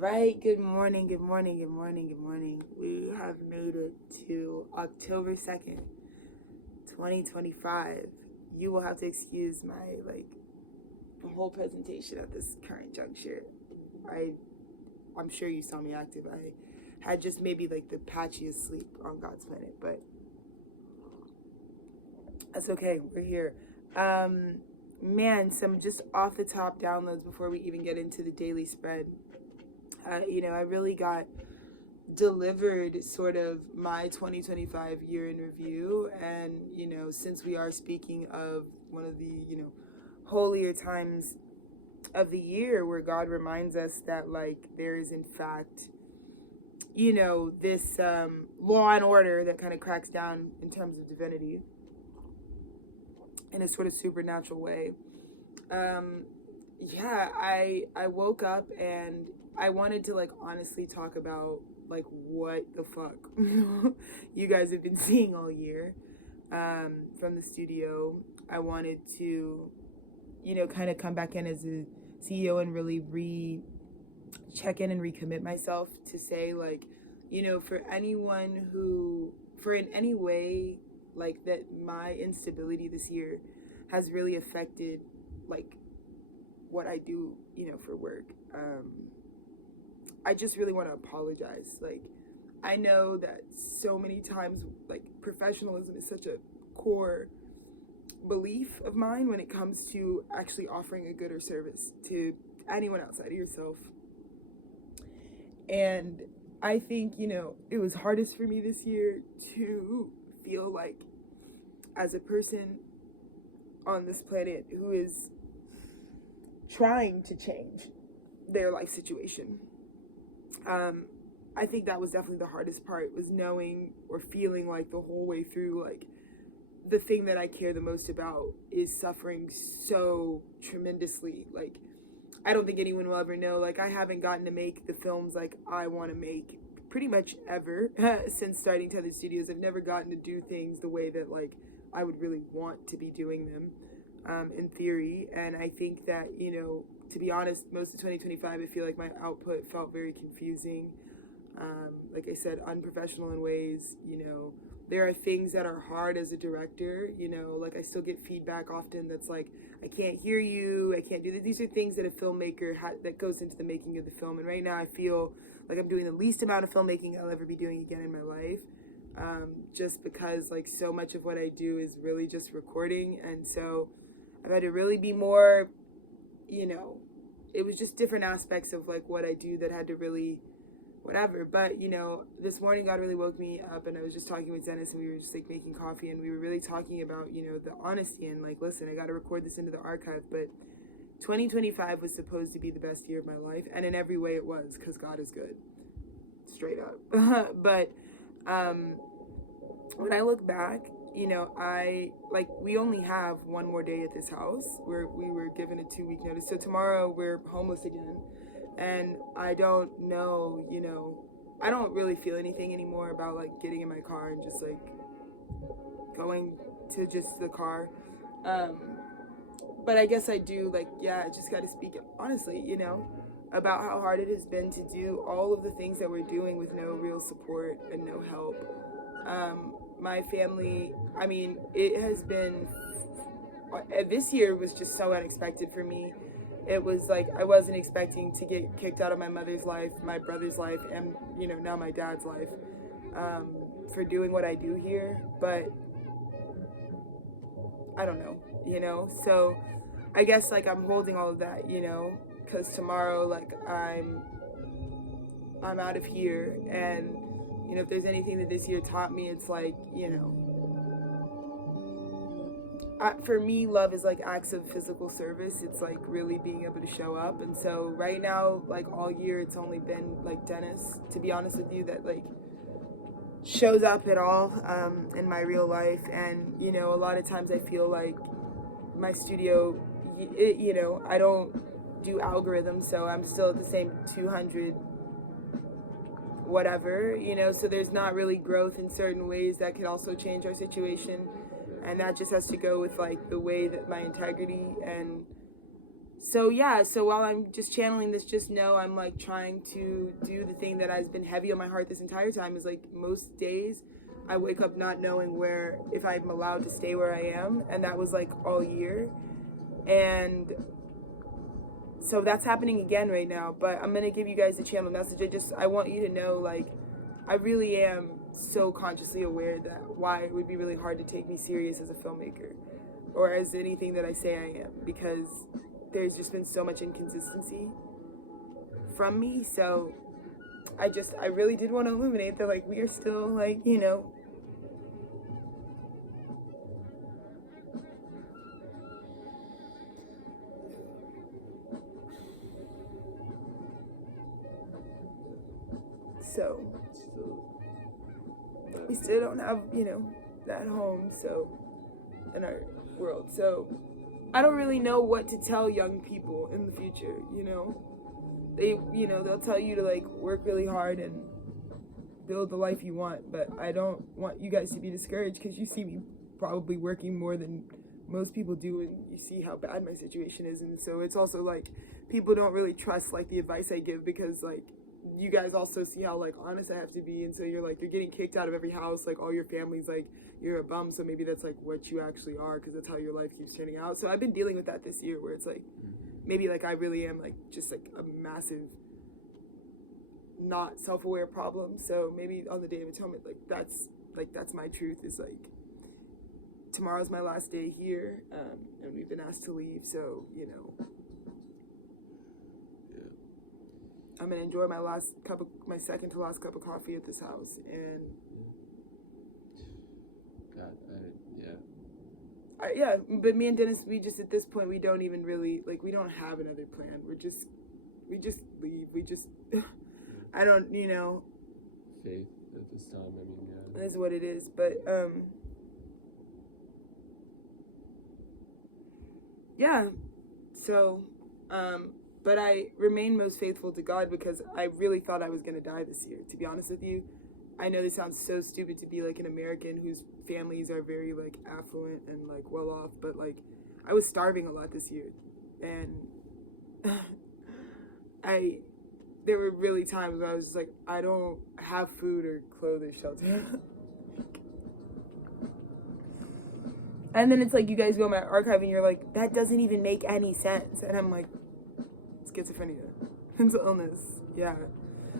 right, good morning, good morning, good morning, good morning. We have made it to October 2nd, 2025. You will have to excuse my whole presentation at this current juncture. I I'm sure you saw me active. I had just maybe like the patchiest sleep on God's planet, but that's okay. We're here. Man, some just off the top downloads before we even get into the daily spread. I really got delivered sort of my 2025 year in review. And, since we are speaking of one of the, holier times of the year where God reminds us that, there is, in fact, this law and order that kind of cracks down in terms of divinity in a sort of supernatural way. I woke up and I wanted to honestly talk about what the fuck you guys have been seeing all year from the studio. I wanted to kind of come back in as a CEO and really check in and recommit myself to say for anyone for in any way that my instability this year has really affected what I do for work. I just really want to apologize. I know that so many times professionalism is such a core belief of mine when it comes to actually offering a good or service to anyone outside of yourself. And I think, it was hardest for me this year to feel like as a person on this planet who is trying to change their life situation. I think that was definitely the hardest part, was knowing or feeling like the whole way through, the thing that I care the most about is suffering so tremendously. I don't think anyone will ever know. I haven't gotten to make the films I want to make pretty much ever since starting Tethered Studios. I've never gotten to do things the way that I would really want to be doing them in theory. And I think that, to be honest, most of 2025, I feel like my output felt very confusing. Like I said, unprofessional in ways. There are things that are hard as a director. I still get feedback often that's I can't hear you, I can't do this. These are things that a filmmaker that goes into the making of the film. And right now I feel like I'm doing the least amount of filmmaking I'll ever be doing again in my life. Just because so much of what I do is really just recording. And so I've had to really be more, it was just different aspects of what I do that had to really whatever. But this morning God really woke me up, and I was just talking with Dennis, and we were just making coffee, and we were really talking about the honesty and listen, I got to record this into the archive. But 2025 was supposed to be the best year of my life, and in every way it was, because God is good, straight up. But when I look back, I we only have one more day at this house where we were given a 2-week notice. So tomorrow we're homeless again. And I don't know, I don't really feel anything anymore about getting in my car and just going to just the car. But I guess I do I just got to speak honestly, about how hard it has been to do all of the things that we're doing with no real support and no help. My family, I mean, it has been, this year was just so unexpected for me. It was I wasn't expecting to get kicked out of my mother's life, my brother's life, and now my dad's life, for doing what I do here. But I don't know, so I guess I'm holding all of that, because tomorrow I'm out of here. And if there's anything that this year taught me, it's for me, love is acts of physical service. It's really being able to show up. And so right now, all year, it's only been Dennis, to be honest with you, that shows up at all in my real life. And a lot of times I feel my studio, I don't do algorithms, so I'm still at the same 200 whatever, so there's not really growth in certain ways that could also change our situation. And that just has to go with the way that my integrity and So yeah, so while I'm just channeling this, just know I'm like trying to do the thing that has been heavy on my heart this entire time. Is like most days I wake up not knowing where, if I'm allowed to stay where I am, and that was like all year. And so that's happening again right now, but I'm gonna give you guys a channel message. I want you to know, like, I really am so consciously aware that why it would be really hard to take me serious as a filmmaker or as anything that I say I am, because there's just been so much inconsistency from me. So I really did want to illuminate that, like, we are still, like, you know, so we still don't have, you know, that home, so, in our world. So I don't really know what to tell young people in the future, you know. They'll tell you to, like, work really hard and build the life you want, but I don't want you guys to be discouraged, because you see me probably working more than most people do, and you see how bad my situation is. And so it's also like people don't really trust, like, the advice I give, because, like, you guys also see how, like, honest I have to be. And so you're getting kicked out of every house, like, all your family's like, you're a bum, so maybe that's like what you actually are, because that's how your life keeps turning out. So I've been dealing with that this year, where it's like maybe, like, I really am, like, just like a massive not self-aware problem. So maybe on the Day of Atonement, that's my truth, is like tomorrow's my last day here, and we've been asked to leave. So, you know, I'm gonna enjoy my second to last cup of coffee at this house. And yeah, but me and Dennis, we just, at this point, we don't even really, like, we don't have another plan. We just leave. We just I don't, you know, faith at this time. I mean, yeah, that's what it is. But yeah, so but I remain most faithful to God, because I really thought I was gonna die this year, to be honest with you. I know this sounds so stupid to be, like, an American whose families are very, like, affluent and, like, well off, but, like, I was starving a lot this year, and there were really times where I was just like, I don't have food or clothes or shelter. And then it's like, you guys go in my archive and you're like, that doesn't even make any sense. And I'm like, schizophrenia, mental illness, yeah.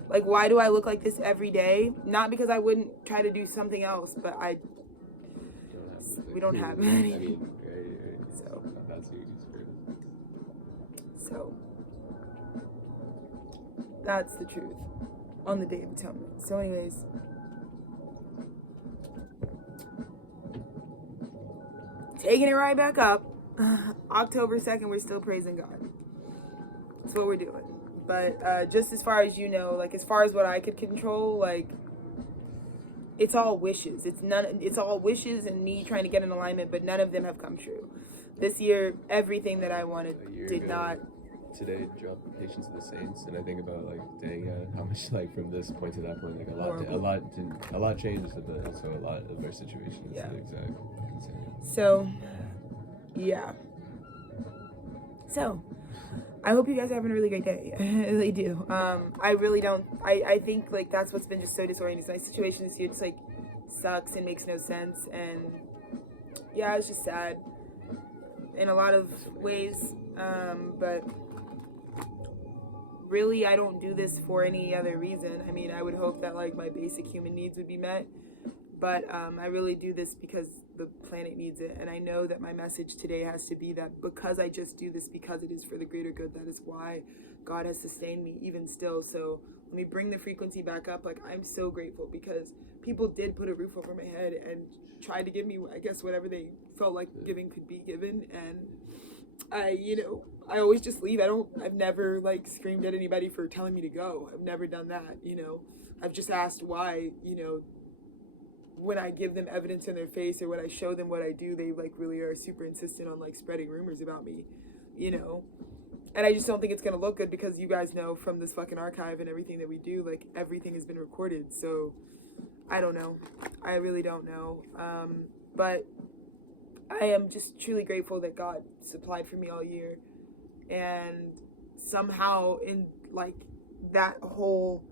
Like, why do I look like this every day? Not because I wouldn't try to do something else, but we don't have any. I mean, right. So that's a huge experience. So that's the truth on the Day of Atonement. So anyways, taking it right back up, October 2nd, we're still praising God. That's what we're doing. But just as far as you know, like, as far as what I could control, like, it's all wishes. It's all wishes and me trying to get in alignment, but none of them have come true. This year, everything that I wanted did not. Today dropped Patience of the Saints, and I think about, like, dang, how much, like, from this point to that point, like, a lot changed, but also a lot of our situation is the exact same. So, yeah. So, I hope you guys are having a really great day. I really do. I really don't. I think, like, that's what's been just so disorienting. My situation this year just, like, sucks and makes no sense. And yeah, it's just sad in a lot of ways. But really, I don't do this for any other reason. I mean, I would hope that, like, my basic human needs would be met. But I really do this because the planet needs it. And I know that my message today has to be that because I just do this because it is for the greater good, that is why God has sustained me even still. So let me bring the frequency back up. Like, I'm so grateful because people did put a roof over my head and tried to give me, I guess, whatever they felt like giving could be given. And I always just leave. I've never, like, screamed at anybody for telling me to go. I've never done that, I've just asked why, when I give them evidence in their face or when I show them what I do, they, like, really are super insistent on, like, spreading rumors about me, And I just don't think it's going to look good because you guys know from this fucking archive and everything that we do, like, everything has been recorded. So I don't know. I really don't know. But I am just truly grateful that God supplied for me all year. And somehow in like that whole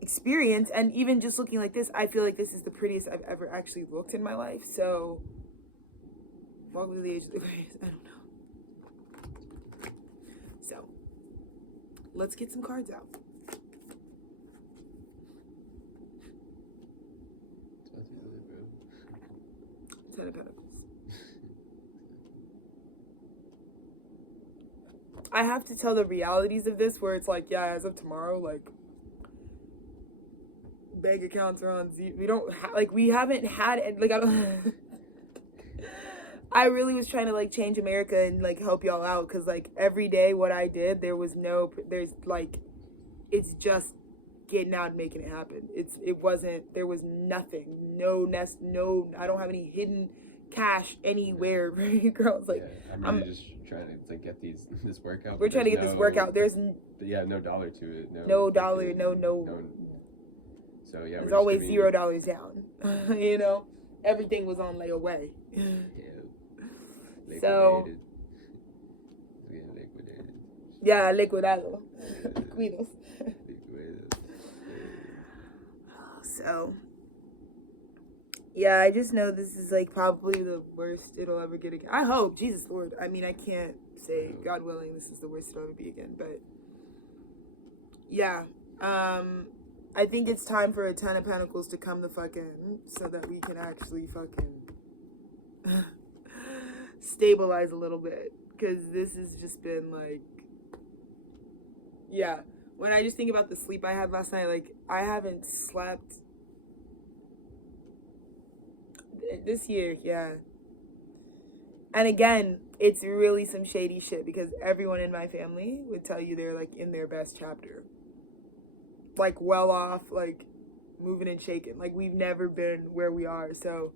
experience, and even just looking like this, I feel like this is the prettiest I've ever actually looked in my life. So welcome to the age of the Aquarius. I don't know. So let's get some cards out. Ten of Pentacles. I have to tell the realities of this, where it's like, yeah, as of tomorrow, like, bank accounts are on zero. We don't we haven't had it. Like, I don't. I really was trying to like change America and like help y'all out, because like every day what I did, there's like, it's just getting out and making it happen. There was nothing, no nest, no, I don't have any hidden cash anywhere for you girls. Like, yeah, I'm really just trying to like get this workout. We're trying to get this workout. There's no dollar to it. No dollar. No. So yeah, there's always $0 down. You know, everything was on layaway. Yeah. So. Liquidated. Yeah, liquidado. Cuidos. So. Yeah, I just know this is like probably the worst it'll ever get again. I hope, Jesus Lord. I mean, I can't say, God willing, this is the worst it'll ever be again. But yeah, I think it's time for a Ten of Pentacles to come the fuck in, so that we can actually fucking stabilize a little bit. Because this has just been like, yeah. When I just think about the sleep I had last night, like, I haven't slept this year, yeah. And again, it's really some shady shit, because everyone in my family would tell you they're like in their best chapter, like well off, like moving and shaking. Like, we've never been where we are. So,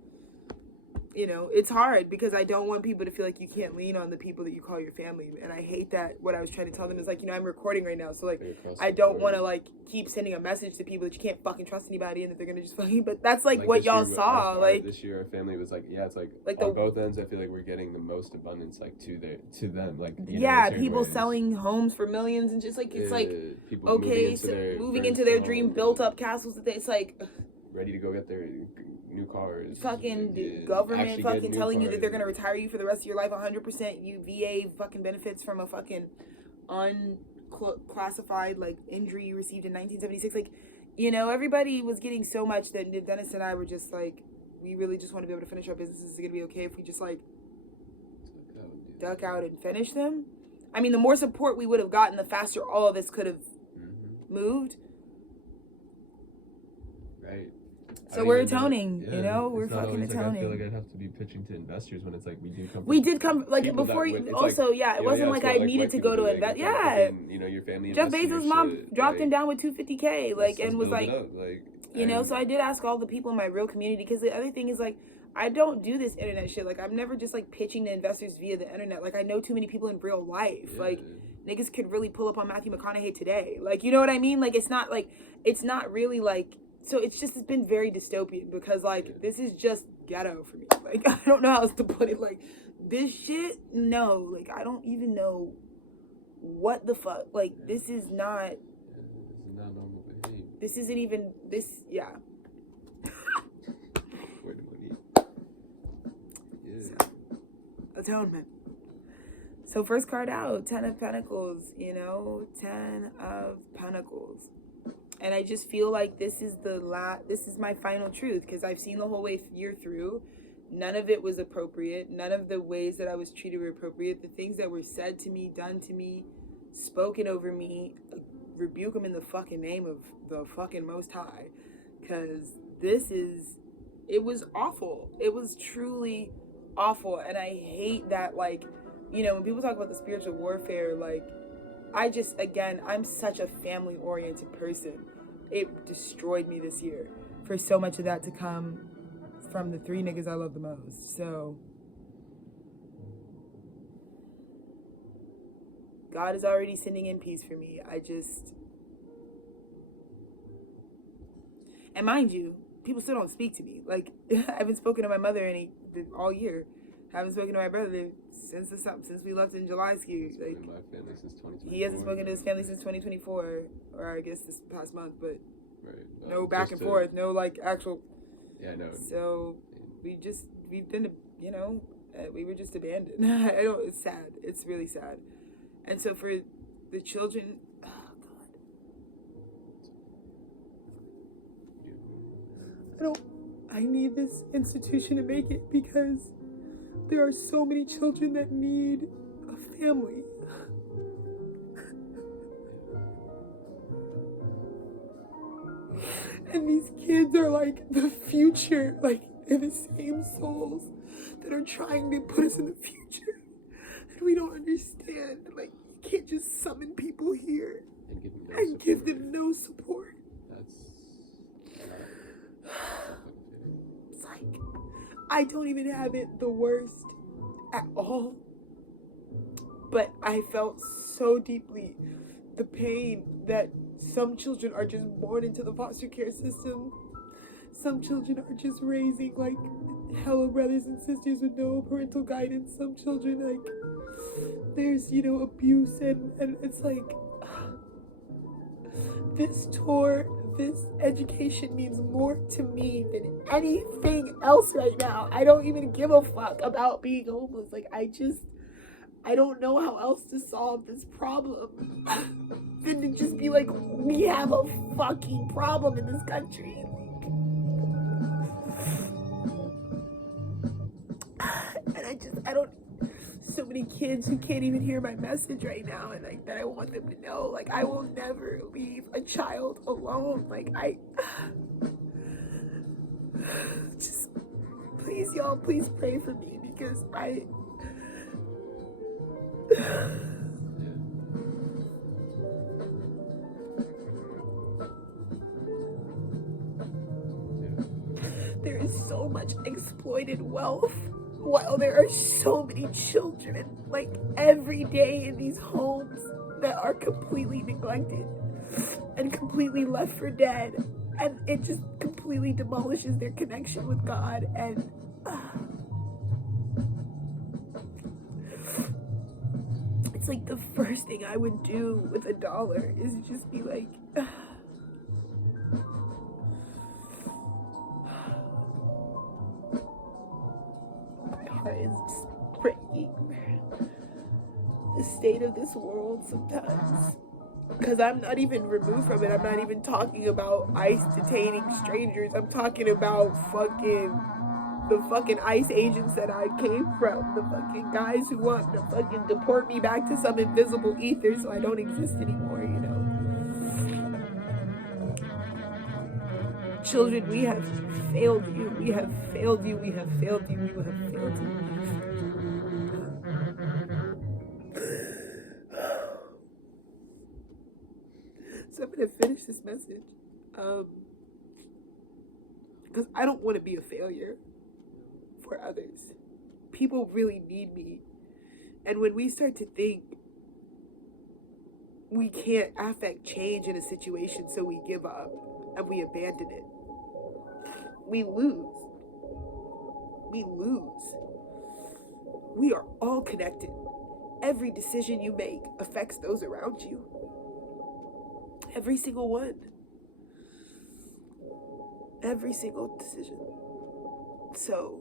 you know, it's hard, because I don't want people to feel like you can't lean on the people that you call your family. And I hate that. What I was trying to tell them is like, you know, I'm recording right now, so like, I don't want to like keep sending a message to people that you can't fucking trust anybody and that they're gonna just fucking. But that's like what y'all saw. Like this year, our family was like, yeah, it's like on both ends. I feel like we're getting the most abundance, like to them, like, you know, people ways. Selling homes for millions, and just like, it's like, people okay, moving into their dream, built up castles that it's like ready to go get their new cars. Fucking government fucking telling you that they're gonna retire you for the rest of your life 100%. You VA fucking benefits from a fucking unclassified like injury you received in 1976. Like, you know, everybody was getting so much that Dennis and I were just like, we really just want to be able to finish our businesses. Is it gonna be okay if we just like duck out and finish them? I mean, the more support we would have gotten, the faster all of this could have moved. Right. So we're atoning, you know, we're fucking atoning. I feel like I'd have to be pitching to investors when it's like we did come like before you. Also, like, yeah, it wasn't like I needed to go to invest. Yeah, you know, your family. Jeff Bezos' mom dropped him down with $250K, like, and was like, you know. So I did ask all the people in my real community, because the other thing is like, I don't do this internet shit. Like, I'm never just like pitching to investors via the internet. Like, I know too many people in real life. Like, niggas could really pull up on Matthew McConaughey today. Like, you know what I mean? Like, it's not really like. So it's been very dystopian, because like, this is just ghetto for me. Like, I don't know how else to put it. Like, this shit, no, like, I don't even know what the fuck. Like, this is not. This is not normal behavior. This isn't even this. Yeah. Where the money? Yeah. So, atonement. So first card out, Ten of Pentacles. You know, Ten of Pentacles. And I just feel like this is my final truth, because I've seen the whole year through. None of it was appropriate. None of the ways that I was treated were appropriate. The things that were said to me, done to me, spoken over me, rebuke them in the fucking name of the fucking Most High. Because it was awful. It was truly awful. And I hate that, like, you know, when people talk about the spiritual warfare, like, I'm such a family-oriented person. It destroyed me this year for so much of that to come from the three niggas I love the most. So, God is already sending in peace for me. And mind you, people still don't speak to me. Like, I haven't spoken to my mother all year. Haven't spoken to my brother since we left in July ski. Like, my family since 2024. He hasn't spoken to his family since 2024, or I guess this past month, but right. No back and forth, no like actual. Yeah, no. So we've been, we were just abandoned. It's sad. It's really sad. And so for the children, oh God. I need this institution to make it, because there are so many children that need a family. And these kids are like the future, like they're the same souls that are trying to put us in the future. And we don't understand. Like, you can't just summon people here and give them no support. It's like, I don't even have it the worst at all. But I felt so deeply the pain that some children are just born into the foster care system. Some children are just raising like hella brothers and sisters with no parental guidance. Some children, like, there's, abuse, and it's like, this education means more to me than anything else right now. I don't even give a fuck about being homeless. Like, I don't know how else to solve this problem than to just be like, we have a fucking problem in this country. And I don't, so many kids who can't even hear my message right now, and like that I want them to know, like, I will never leave a child alone. Like, just, please, y'all, please pray for me, because there is so much exploited wealth, while there are so many children, like, every day in these homes that are completely neglected and completely left for dead, and it just completely demolishes their connection with God. And it's like the first thing I would do with $1 is just be like, my heart is just breaking. The state of this world sometimes. Because I'm not even removed from it. I'm not even talking about ICE detaining strangers. I'm talking about the fucking ICE agents that I came from. The fucking guys who want to fucking deport me back to some invisible ether so I don't exist anymore, Children, we have failed you. We have failed you. We have failed you. We have failed you. So I'm going to finish this message. Because I don't want to be a failure for others. People really need me. And when we start to think we can't affect change in a situation, so we give up and we abandon it, we lose. We lose. We are all connected. Every decision you make affects those around you. Every single one. Every single decision. So,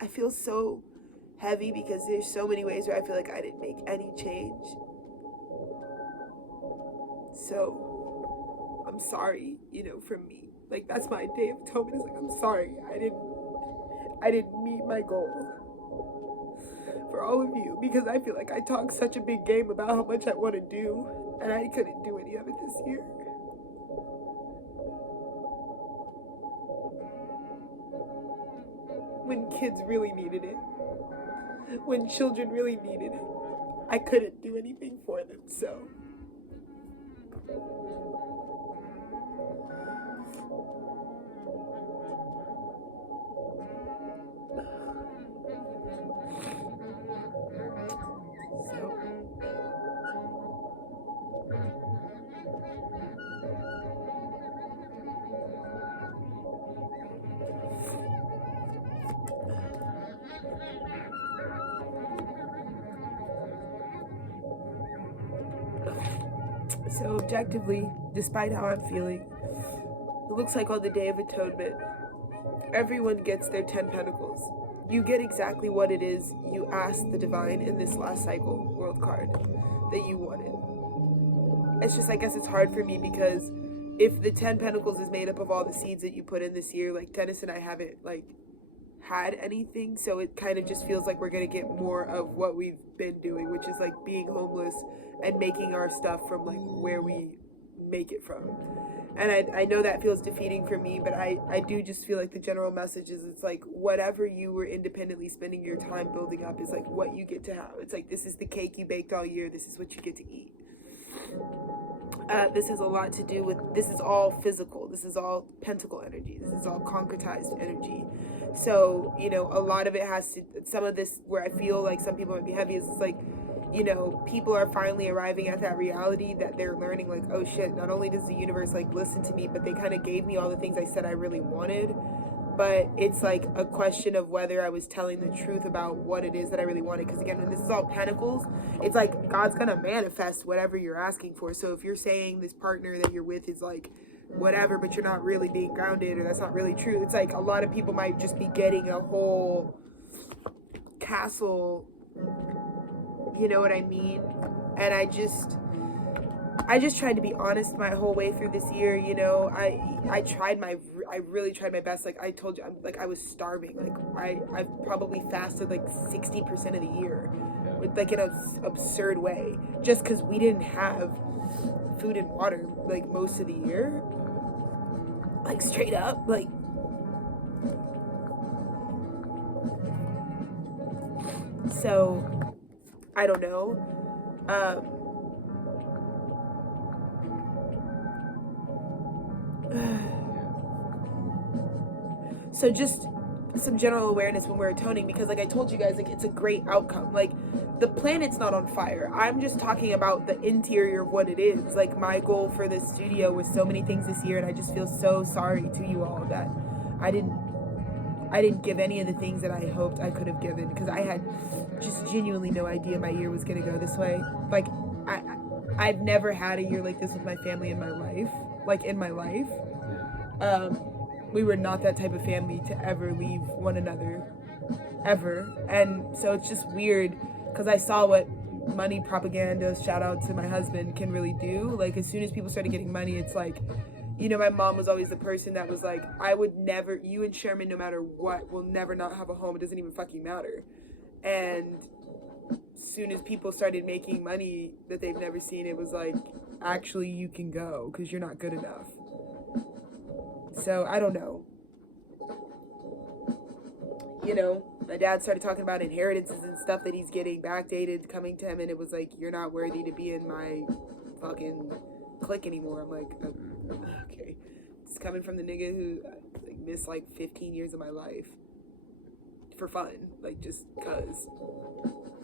I feel so heavy because there's so many ways where I feel like I didn't make any change. So, I'm sorry, from me. Like, that's my day of atonement. It's like, I'm sorry. I didn't meet my goal. For all of you, because I feel like I talk such a big game about how much I want to do, and I couldn't do any of it this year. When kids really needed it, when children really needed it, I couldn't do anything for them, so. So objectively, despite how I'm feeling, it looks like on the Day of Atonement, everyone gets their 10 pentacles. You get exactly what it is you asked the divine in this last cycle world card that you wanted. It's just, I guess it's hard for me because if the 10 pentacles is made up of all the seeds that you put in this year, like Dennis and I haven't like had anything, so it kind of just feels like we're gonna get more of what we've been doing, which is like being homeless and making our stuff from like where we make it from. And I know that feels defeating for me, but I do just feel like the general message is it's like whatever you were independently spending your time building up is like what you get to have. It's like this is the cake you baked all year, this is what you get to eat. This has a lot to do with, this is all physical, this is all pentacle energy, this is all concretized energy. So, you know, a lot of it has to, some of this where I feel like some people might be heavy is it's like, you know, people are finally arriving at that reality that they're learning like, oh shit, not only does the universe like listen to me, but they kind of gave me all the things I said I really wanted. But it's like a question of whether I was telling the truth about what it is that I really wanted. Because again, when this is all pentacles, it's like God's gonna manifest whatever you're asking for. So if you're saying this partner that you're with is like whatever, but you're not really being grounded or that's not really true, it's like a lot of people might just be getting a whole castle, you know what I mean? And I just tried to be honest my whole way through this year, you know. I really tried my best. Like I told you, I was starving. Like I've probably fasted like 60% of the year, with like in an absurd way, just because we didn't have food and water like most of the year. Like straight up, like. So, I don't know. So just some general awareness when we're atoning, because like I told you guys, like it's a great outcome. Like the planet's not on fire. I'm just talking about the interior of what it is. Like my goal for this studio was so many things this year, and I just feel so sorry to you all that I didn't give any of the things that I hoped I could have given, because I had just genuinely no idea my year was gonna go this way. Like I've never had a year like this with my family in my life. Like in my life. We were not that type of family to ever leave one another, ever. And so it's just weird because I saw what money propaganda, shout out to my husband, can really do. Like as soon as people started getting money, it's like, you know, my mom was always the person that was like, I would never, you and Sherman, no matter what, will never not have a home. It doesn't even fucking matter. And as soon as people started making money that they've never seen, it was like, actually you can go because you're not good enough. So I don't know. You know, my dad started talking about inheritances and stuff that he's getting backdated coming to him, and it was like, you're not worthy to be in my fucking clique anymore. I'm like, okay. It's coming from the nigga who like missed like 15 years of my life for fun, like just cause.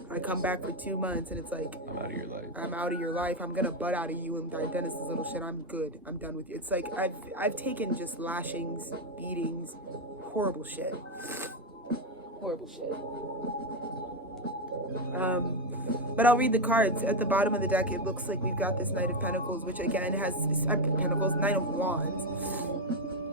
I come back for 2 months and it's like, I'm out of your life. I'm out of your life. I'm gonna butt out of you and die Dennis's little shit. I'm good. I'm done with you. It's like I've taken just lashings, beatings, horrible shit. Horrible shit. But I'll read the cards. At the bottom of the deck, it looks like we've got this Knight of Pentacles, which again has Pentacles, Knight of Wands.